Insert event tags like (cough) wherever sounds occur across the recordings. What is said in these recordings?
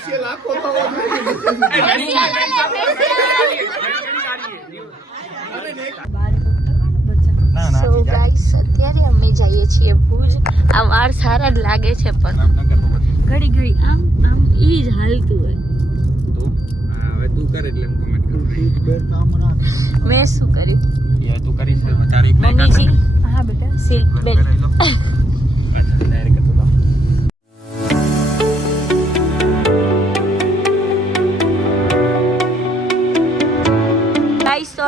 Facial આખો થવો so guys અત્યારે અમે જઈએ છીએ ભુજ. આ વાર સારા જ લાગે છે પણ. ઘડી ઘડી આમ આમ ઈ જ હાલતું હોય. હવે તું કર એટલે હું કમેન્ટ મેં શું કર્યું? તું તારી હા બેટા. સીટ બેલ્ટ (laughs)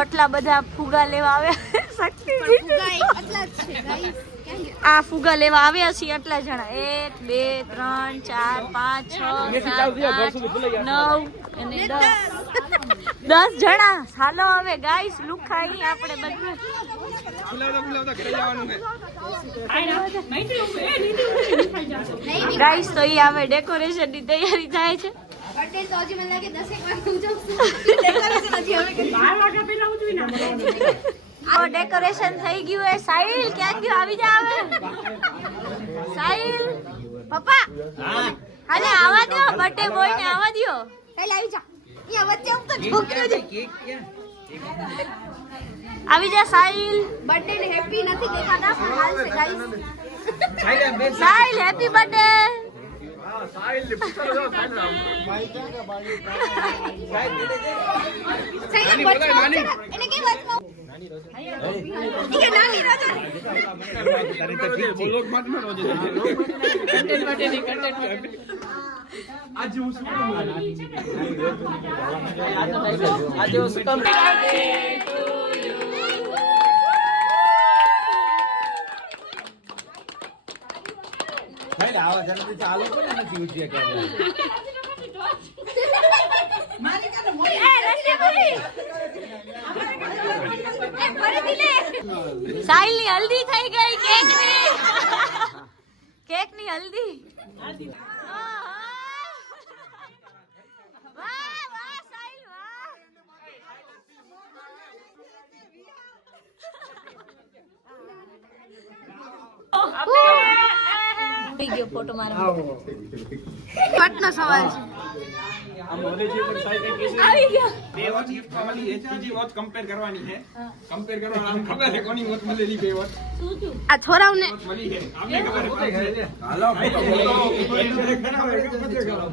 આટલા બધા ફુગા લેવા આવ્યા આ ફુગા લેવા આવ્યા છીએ આટલા જણા. એક બે ત્રણ ચાર પાંચ છ સાત આઠ નવ અને દસ. દસ. જણા. હાલો હવે ગાઈસ લુખાઈ આપણે બધું. ફુલાવતા ફુલાવતા ઘરે જવાનું છે. ગાઈસ તો ઈ હવે ડેકોરેશનની તૈયારી થાય છે. ઓ ડેકોરેશન થઈ ગયું હે સાહિલ ક્યાં ગયો? આવી જા હવે. સાહિલ પપ્પા. હાલે આવા દો બર્થડે બોય ને આવા દો આવી જા સાહિલ. બર્થડે ને હેપી નથી દેખાતા પણ હાલશે guys Sahil happy birthday side birthday એને કઈ વાત કહું ઈ કે નાની રાજા બોલો મત મારો જે કન્ટેન્ટ માટે નહીં કન્ટેન્ટ માટે આજે હું શું આજે હું શું સાહિલની હલ્દી થઈ ગઈ કેકની કેકની હલ્દી આહા. થઈ ગયો ફોટો મારો પટનો સવાલ છે. આવી ગયો. બે વોચ gift માં છે ત્રીજી વોચ compare કરવાની છે. કમ્પેર કરવાની આમ ખબર છે કોની વોચ મળેલી બે વોચ આ છોરાઓને મળી છે. આમને ખબર છે હાલો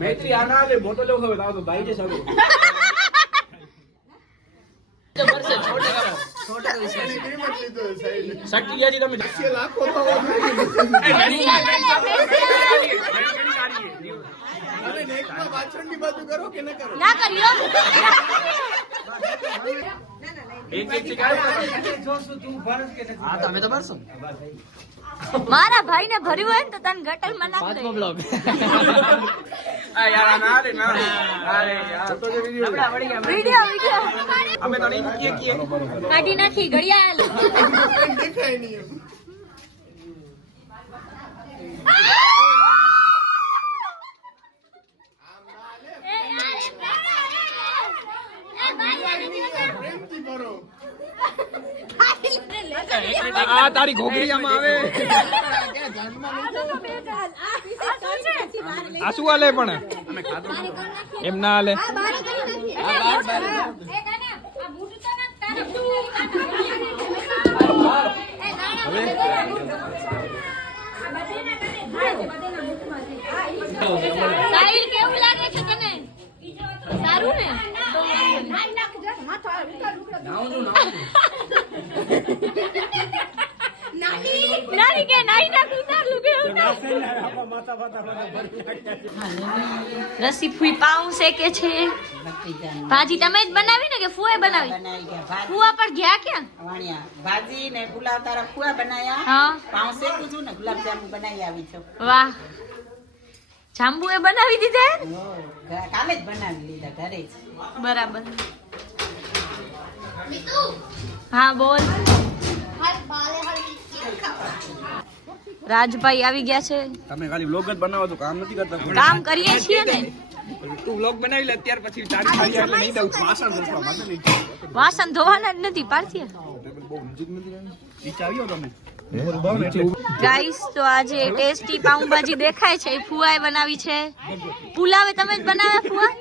બેટરી આના આવે મોટો લેવો હવે તો ભાઈ છે સારું. તમે પાછળની બાજુ કરો કે ન કરો? ના કર્યો. એક એક મારા ભાઈને ભર્યું હોય ને તો તને ગટરમાં નાખ દે આ યાર ના અરે યાર તો જે વિડિયો વિડિયો વિડિયો. અમે તો નહીં કીએ કીએ. કાઢી નાખી ઘડિયાળ. કંઈ દેખાય નહીં એમ. પ્રેમથી કરો આ તારી ઘોઘરીયામાં આવે આ શું હાલે પણ? એમ ના હાલે. સાહિલ કેવું લાગે છે તને સારું ને? (laughs) નાની કે નાઈ રસી ફૂઈ પાઉં શેકે છે? ભાજી તમે જ બનાવી ને કે ફુએ બનાવી? ફૂવા પણ પર ગયા ક્યાં? ભાજી ને પુલાવ તારા ખુઆ બનાયા. હા. પાઉં શેકું છું ને ગુલાબ જાંબુ બનાવી આવી છું. વાહ. જાંબુ એ બનાવી દીધા કાલે જ બનાવી લીધા ઘરે જ. બરાબર. હા બોલ. રાજભાઈ આવી ગયા છે. તમે ખાલી વ્લોગ જ બનાવો તો કામ નથી કરતા કામ કરીએ છીએ ને. તું વ્લોગ બનાવી લે ત્યાર પછી તારી ખાલી એટલે નહીં દઉં. વાસણ ધોવા માટે નહીં વાસણ ધોવાના જ નથી પાર્થિયા બહુ નજીક નથી રહેવાનું. નીચે આવ્યો તમે ગાઈસ તો આજે ટેસ્ટી પાઉંભાજી દેખાય છે. ફુવાએ બનાવી છે. પુલાવે તમે જ બનાવ્યા ફુવા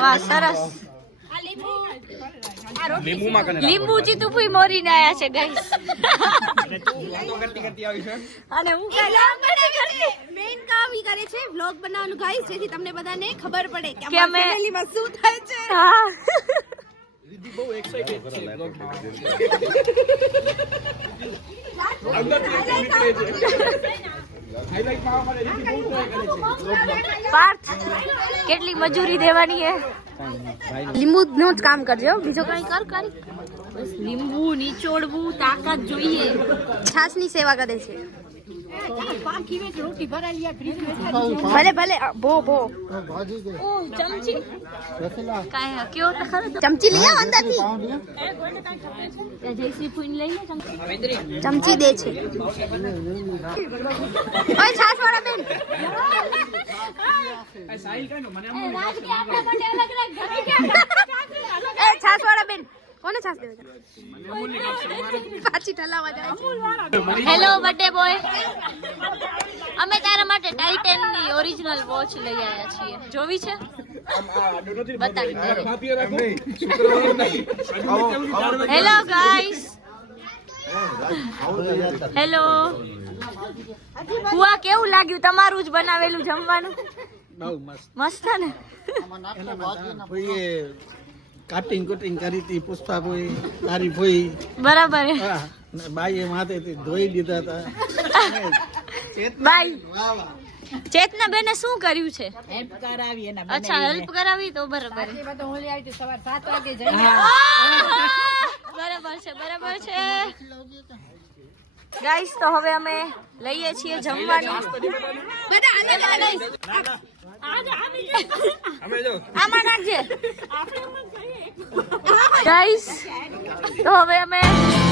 વાહ સરસ. લીંબુ ચીતું ફુઈ મોરીને આયા છે ગાઈસ કરતી કરતી આવી છે? અને હું કાંઈ કામ ઈ કરે છે વ્લોગ બનાવવાનું ગાઈસ જેથી તમને બધાને ખબર પડે કે અમે- ફેમિલીમાં શું થાય છે. હા. પાર્થ કેટલી મજૂરી દેવાની હે? લીંબુ નું જ કામ કરજો બીજો કઈ કર કરી. બસ લીંબુ નીચોડવું તાકાત જોઈએ. છાસની સેવા કરે છે. ભલે ભલે. ચમચી. ચમચી લઈ આવ ચમચી દે છે. ઓય છાસ વાળા બેન સાહિલ કઈ મને એ છાસ વાળા બેન. કોને છાસ દેવો છે? પાછી ઠલાવા જાય. હેલો બર્થડે બોય અમે તારા માટે ટાઇટનની ઓરિજિનલ વોચ લઈ આવ્યા છીએ. જોવી છે? બતાવી હેલો ગાઈસ હેલો હુઆ કેવું લાગ્યું તમારું જ બનાવેલું જમવાનું? મસ્ત. મસ્ત ને? કાટિંગ કુટિંગ કરી હતી પુષ્પા ભોઈ તારી ભોઈ. બરાબર હે. હા ને બાઈએ માથેથી ધોઈ દીધા હતા. વાહ ચેતના બેને શું કર્યું છે? હેલ્પ કરાવી એના અચ્છા હેલ્પ કરાવી તો બરાબર હે. હા. બરાબર છે બરાબર છે. ગાઈસ તો હવે અમે લઈએ છીએ જમવાનું. અમે જો આમાં નાખજે. ગાઈસ તો હવે અમે બેસી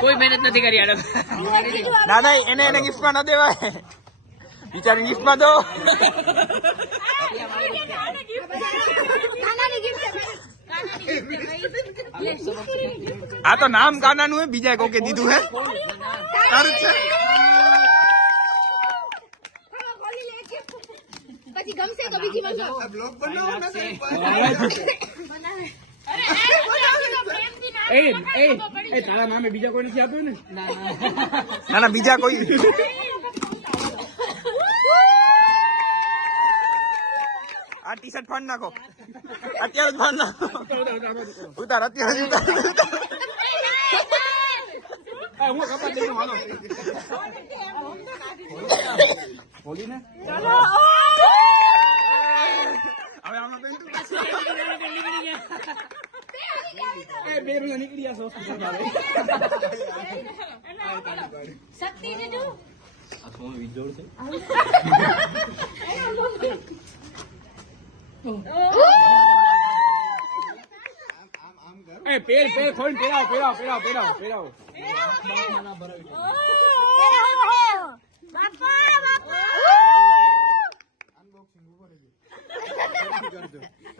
કોઈ મહેનત નથી કરી આડો ના ના એને એને ગિફ્ટમાં ન દેવાય બિચારી ગિફ્ટમાં દો આ તો નામ કાનાનું હે બીજા કોકે દીધું હે તારું જ છે પછી ગમશે તો બીજી મંગો બ્લોગ બનાવો ને કંઈ એ એ એ તારા નામે બીજા કોઈ નથી આપ્યું ને? ના ના બીજા કોઈ. આ ટી શર્ટ ફાડ નાખો. અત્યારે જ ફાડ નાખો. ઉતાર અત્યારે ઉતાર હું દઈ? હવે આમાં પેન્ટ એ બે રૂપિયા નીકળી જશે હોસ્પિટલ શક્તિ ને જો. એ પેર પેર ખોલ પેરાવ પેરાવ પેરાવ પેરાવ પેરાવ. મારા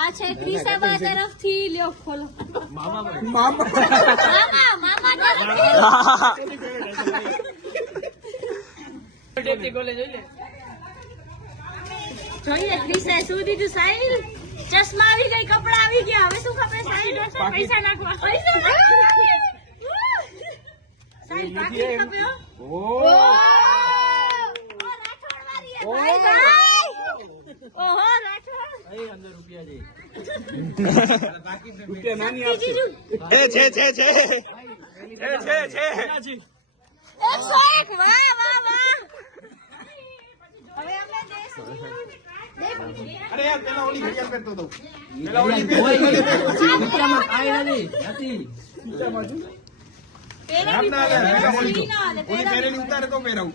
આ છે ક્રિસાબા તરફથી લ્યો ખોલો. મામા મામા તરફથી. જોઈએ ક્રિસા શું દીધું સાહિલ? ચશ્મા આવી ગઈ કપડા આવી ગયા. હવે શું ખબર? સાહિલ પૈસા નાખવા. પૈસા સાહિલ ભાઈ, ભાઈ. ઓહો રાઠોડ છે છે છે. છે છે છે. છે એકસો એક વાહ વાહ વાહ. હવે અમે દેશું અરે યાર પેલા ઓલી ઘડિયાળ પહેરતો હતો. હાલે, ઓલી પહેરેલી. ઉતારે તો પહેરાવું.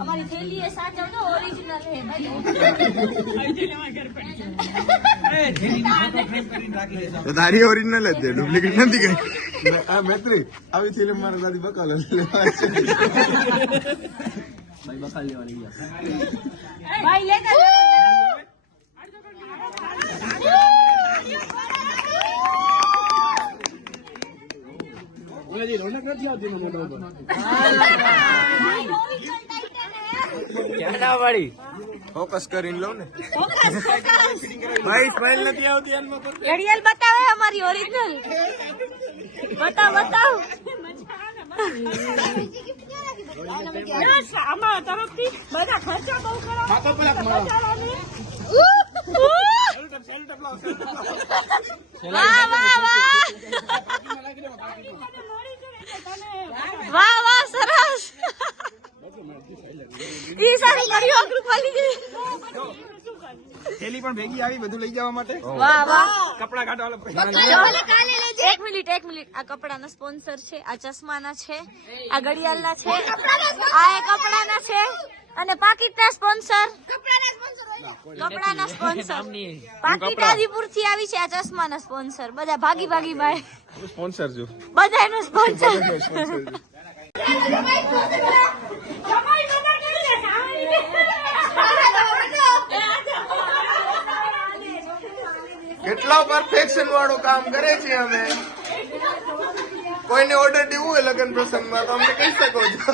અમારી થેલી એ સાચવજો ઓરિજિનલ હે ભાઈ. તારી ઓરિજિનલ જ છે ડુપ્લિકેટ નથી કઈ. આ મૈત્રી આવી ફિલ્મ મારા દાદી બકાલ ભાઈ લેતા જાઓ. ભાઈ, original Titan વાળી ફોકસ કરીને લો ને. ભાઈ સ્માઈલ નથી આવતી હાલમાં ઘડિયાળ બતાવે અમારી ઓરિજિનલ બતાવ બતાવ. આમાં તરફથી બધા ખર્ચા બહુ કરો. વાહ વાહ વાહ. વાહ વાહ સરસ. ઈ સારી ઘડીઓ કૃપાલી ગઈ થેલી પણ ભેગી આવી બધું લઈ જવા માટે. વાહ વાહ. કપડા કાઢવા એક મિનિટ એક મિનિટ. આ કપડાના સ્પોન્સર છે આ ચશ્માના છે આ ઘડિયાળના છે આ એ કપડાના છે અને પાકીટના સ્પોન્સર. કપડાના સ્પોન્સર પાકીટ આદિપુરથી આવી છે આ ચશ્માના સ્પોન્સર. બધા ભાગી ભાગી બાય સ્પોન્સર છું. બધાનું સ્પોન્સર. કેટલા પરફેક્શન વાળું કામ કરે છે અમે કોઈને ઓર્ડર દેવું હોય લગ્ન પ્રસંગમાં, તો અમને કહી શકો છો.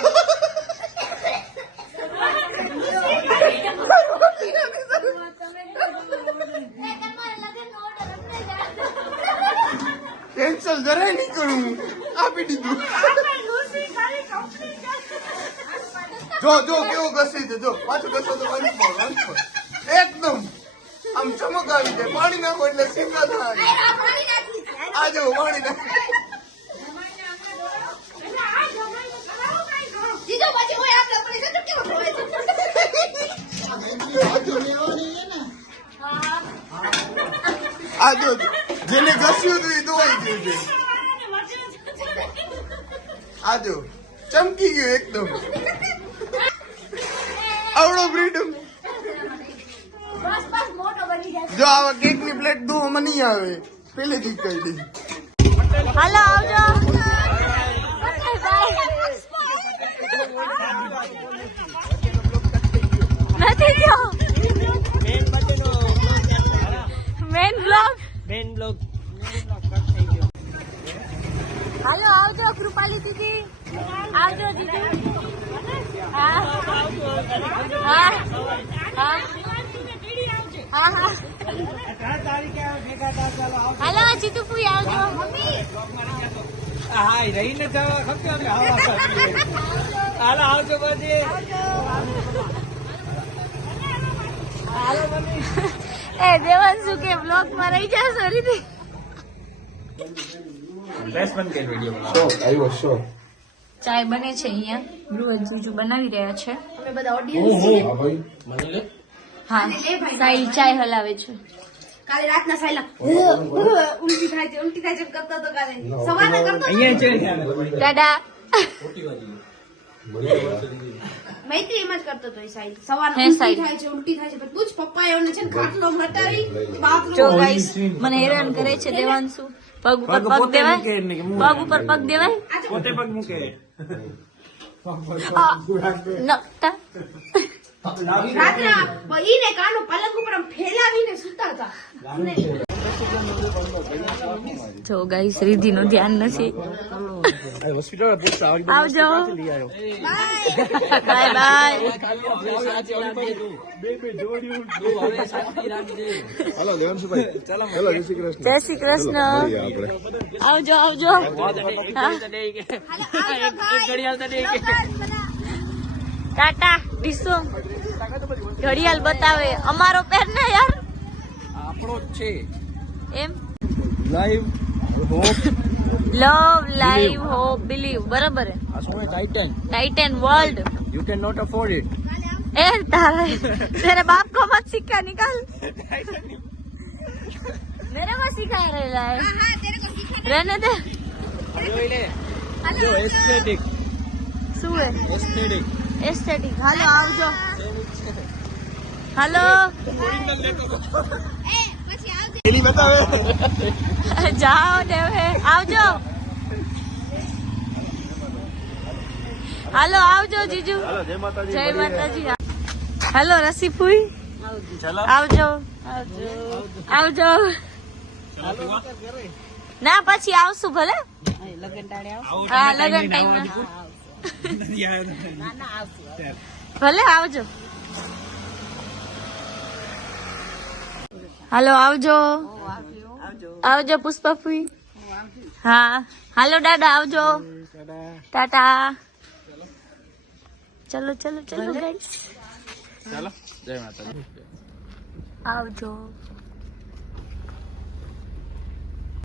કેન્સલ જરાય નહીં કરું. આપી દીધું. જો જો કેવું ઘસી છે? જો પાછું ઘસો તો વંશ પર. એકદમ આમ ચમક આવી જાય પાણી નાખો એટલે સીધા થાય. આ જો પાણી નાખો આ જો જેને ઘસ્યું હતું એ ધોવાઈ ગયું છે. આ જો ચમકી ગયું એકદમ. ફ્રીડમ જો આવા કેકની પ્લેટ ધોવામાં નહીં આવે. પેલેથી જ કહી દીધી હાલો, આવજો. નથી ગયો મેન હાલો, આવજો કૃપાલી દીદી. આવજો દીદી. હા હા હા હા હા હાલો આવજો હા રહીને જવા ખબર. હાલો આવજો પછી એ દેવાંશુ કે બ્લોગમાં રહી જશો રીતિ આવ્યો શો ચાય બને છે અહીંયા. ધ્રુવ જીજુ બનાવી રહ્યા છે. અમે બધા ઓડિયન્સ હા સાઈ ચાય હલાવે છે. કાલે રાતના સાયલા. ઉલટી થાય છે ઉલટી થાય છે કરતો તો કાલે. સવારે કરતો અહીંયા છે દાદા. મૈત્રી એમ જ કરતો તો સાહેબ સવારે ઉલટી થાય છે ઉલટી થાય છે. બધું જ પપ્પા એને છે ને ખાટલો મટાવી બાથરૂમ મને હેરાન કરે છે દેવાંશુ. પગ ઉપર પગ પગ દેવાય? પગ ઉપર પગ દેવાય? પોતે પગ મૂકે. રાત્રે ઈને કાનો પલંગ ઉપર ફેલાવીને સુતા હતા જો ગાઈસ રીધી નું ધ્યાન નથી. આવજો. બાય બાય જય શ્રી કૃષ્ણ. આવજો આવજો. ટાટા ડીસો ઘડિયાળ બતાવે. અમારો પેર ને યાર. આપણો જ છે. એમ live hope love live hope believe બરાબર હે આ શું Titan Titan world you can not afford it ए तारा तेरे बाप को मत सिक्का निकाल मेरे को सिखा रहा है रहने दे જોઈ લે જો એસ્થેટિક શું હે એસ્થેટિક એસ્થેટિક હાલો આવજો હાલો એની બતાવે જાઓ દેવે આવજો. હાલો આવજો જીજુ. જય માતાજી. હાલો રસીફુઈ. આવજો. આવજો. ના પછી આવશું ભલે. હા લગન ટાઈમ ભલે આવજો. હાલો આવજો. આવજો પુષ્પા ફુઈ. હા. હાલો દાદા આવજો. ટાટા. ચલો ચલો ચલો ગાઈસ ચાલો. જય માતાજી. આવજો.